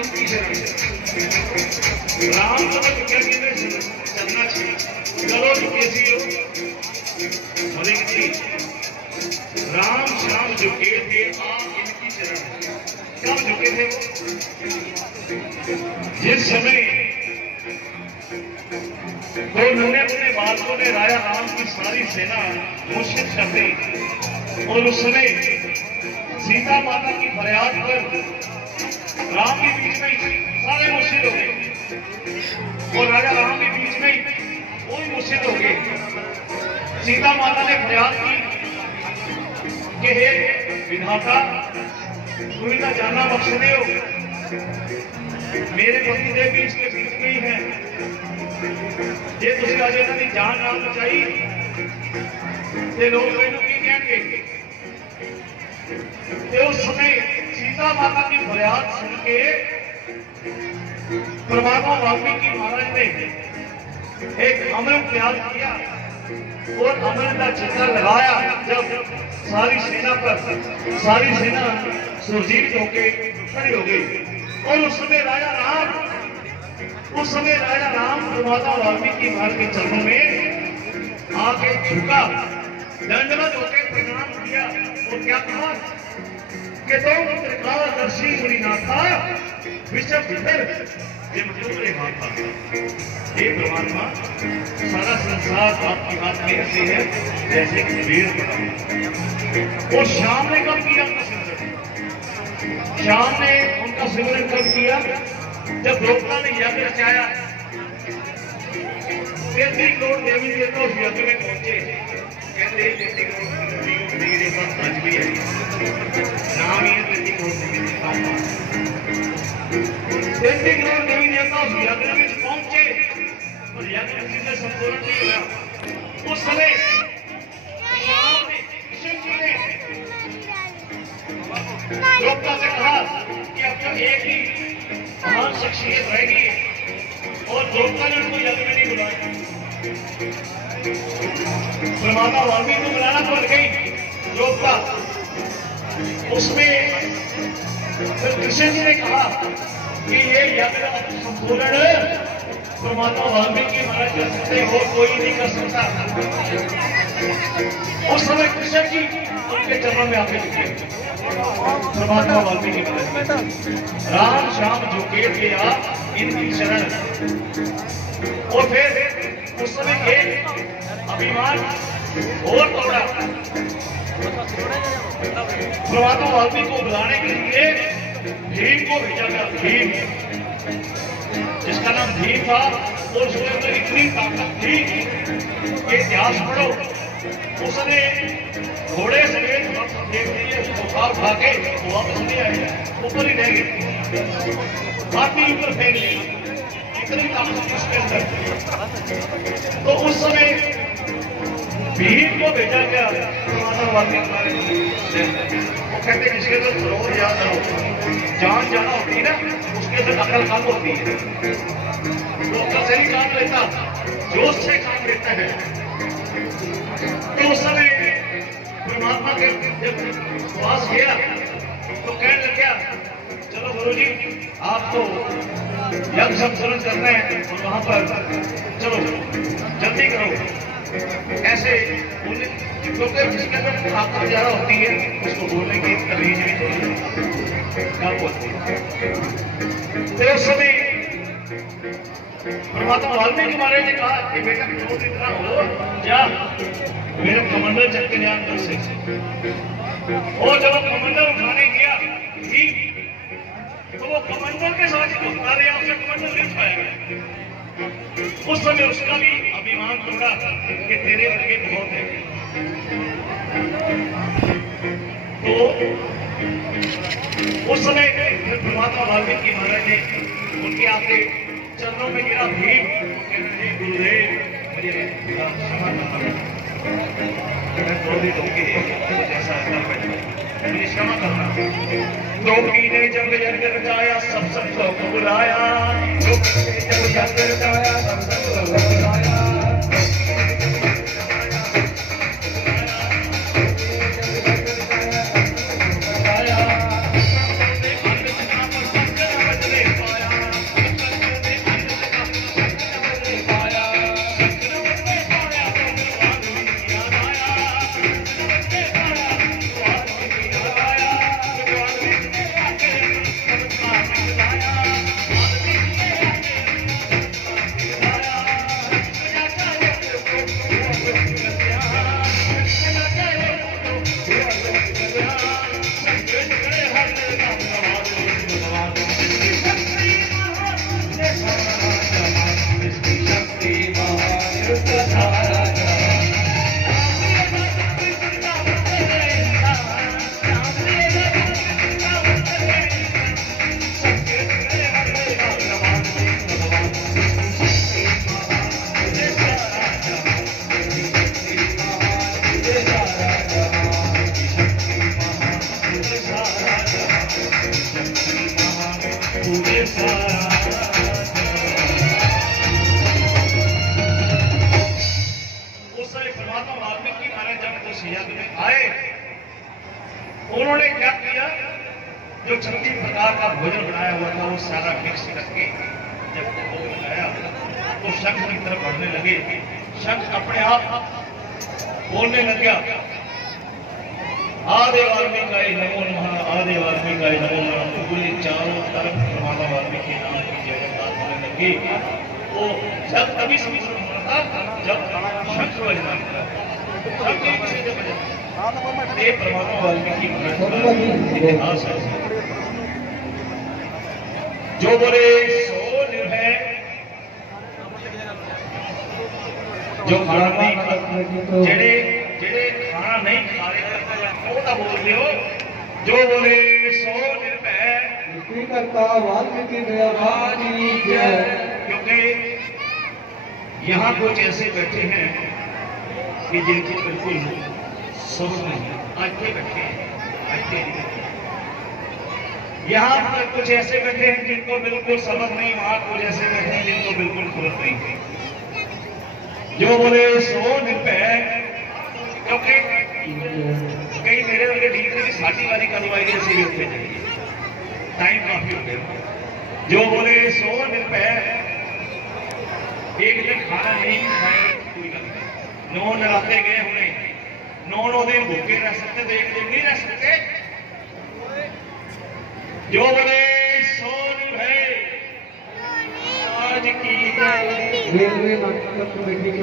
इनकी शरण राम तो कहते चलना चाहिए। चलो जी कैसी हो बोले कि राम श्याम झुके थे आप इनकी शरण। कब झुके थे वो? जिस समय दो नन्हे मुन्ने बालकों ने राजा राम की सारी सेना मुश्किल कर दी और उस समय सीता माता की फरियाद पर राम के बीच में सारे मुश्किल हो गए और राजा राम के बीच में कोई मुश्किल हो गए। सीता माता ने फरियाद की कि हे विधाता तुम्हें ना जाना बख्शने हो, मेरे पति देव बीच के बीच में ही है, ये तुझे आज इन्होंने जान ना बचाई ते लोग मैनू की कहेंगे। उस समय सीता माता की फरियाद सुन के परमात्मा वाल्मीकि महाराज ने एक अमृत त्याग किया और अमृत का चिन्ह लगाया। जब सारी सेना सुरजीत होके खड़ी हो गई और उस समय राजा राम परमात्मा वाल्मीकि महाराज के चरणों में आके झुका, दंडवत होकर प्रणाम किया और क्या कहा कि तुम त्रिकालदर्शी मुनिनाथा विश्व भीतर ये मुझे हाथ था। हे परमात्मा सारा संसार आपके हाथ में ऐसे है जैसे कि वेद पड़ा। और श्याम ने कब किया उनका सिमरन? श्याम ने उनका सिमरन कब किया? जब द्रौपदा ने यज्ञ रचाया 33 करोड़ देवी देवता उस यज्ञ में पहुंचे। कहते 33 करोड़ देवी देवता आज भी है, नाम ही 33 करोड़ देवी देवता। 33 करोड़ देवी देवता उस यज्ञ में पहुंचे और यज्ञ से संपूर्ण नहीं हुआ। उस समय श्याम ने कृष्ण जी ने द्रौपदा से कहा कि अब तो एक ही महान शख्सियत रहेगी और द्रौपदा ने उनको यज्ञ में नहीं बुलाया। परमात्मा वाल्मीकि को बुलाना पड़ गई द्रौपदा। उसमें फिर कृष्ण जी ने कहा कि ये यज्ञ संपूर्ण परमात्मा वाल्मीकि महाराज कर सकते हो, कोई नहीं कर सकता। उस समय कृष्ण जी उनके चरणों में आके झुके। परमात्मा वाल्मीकि महाराज राम श्याम झुके थे आप इनकी शरण। और फिर उस समय एक अभिमान और तोड़ा। परमात्मा वाल्मीकि को बुलाने के लिए भीम को भेजा गया। भीम जिसका नाम भीम था और उसके अंदर इतनी ताकत थी कि इतिहास पढ़ो उसने घोड़े समेत देख लिए बुखार खा के वापस नहीं आए, ऊपर ही रह गए, हाथी ऊपर फेंक ली, इतनी ताकत उसके अंदर। तो उस समय भीम को भेजा गया। वो कहते जिसके अंदर जरूर याद रहो जान जाना होती है ना, उसके अंदर अकल काम होती है, वो अकल से ही काम लेता, जोश से काम लेता है। तो उस समय परमात्मा के जब पास गया तो कहने लग गया चलो गुरुजी आप तो यज्ञ संचलन करना है और वहां पर चलो जल्दी करो। ऐसे क्योंकि जिसके अंदर ताकत ज्यादा होती है उसको बोलने की तमीज भी थोड़ी कम होती है। तो उस समय परमात्मा वाल्मीकि महाराज ने कहा कि बेटा क्रोध इतना हो जा मेरा कमंडल चल के ध्यान कर से। और जब वो कमंडल उठाने गया तो वो कमंडल के साथ जो उठा रहे उससे कमंडल नहीं उठाया गया। उस समय उसका भी अभिमान तोड़ा कि तेरे वर्गे बहुत है। तो उस समय परमात्मा वाल्मीकि महाराज ने उनके आके चरणों में गिरा भीम, गुरुदेव मुझे क्षमा करना। द्रौपदी ने जब यज्ञ रचाया सब सबको बुलाया, द्रौपदी ने जब यज्ञ रचाया सब सबको बुलाया। सारा शक्ति महान पूजे सारा। उस समय परमात्मा वाल्मीकि महाराज जब उस यज्ञ में आए, उन्होंने क्या किया, जो 36 प्रकार का भोजन बनाया हुआ था वो सारा मिक्स करके जब भोग लगाया तो शंख की तरफ बढ़ने लगे। शंख अपने आप बोलने लग गया, आदि वाल्मीकाय नमो नमः, आदि वाल्मीकाय नमो नमः। तो बोले चारों तरफ परमात्मा वाल्मीकि नाम की जयकार होने लगी। वो जब तभी संपूर्ण होता जब शंख बजना था, शंख एक से जब बजा, ये परमात्मा वाल्मीकि महाराज का इतिहास है। जो बोले सो निर्भय, जो खाना नहीं खा, जेड़े जेड़े खाना नहीं खा रहे वो ना बोल रहे हो, जो बोले सो निर्भय करता वाल्मीकि महाराज की जय। क्योंकि यहाँ कुछ ऐसे बैठे हैं कि जिनकी बिल्कुल समझ नहीं, आज के बैठे हैं, आज के नहीं बैठे। यहाँ पर कुछ ऐसे बैठे हैं जिनको बिल्कुल समझ नहीं, वहां कुछ ऐसे बैठे हैं जिनको बिल्कुल समझ नहीं। जो बोले सो निर्भय, क्योंकि कई मेरे वाले ठीक है कि साटी वाली करवाई गई ऐसे भी उठे जाएंगे, टाइम काफी हो गया। जो बोले सो निर्भय, एक दिन खाना नहीं खाए कोई गल नहीं, 9 नराते गए होने, 9 दिन भूखे रह सकते तो एक दिन नहीं रह सकते। जो बोले सो निर्भय आज की रेलवे कमेटी के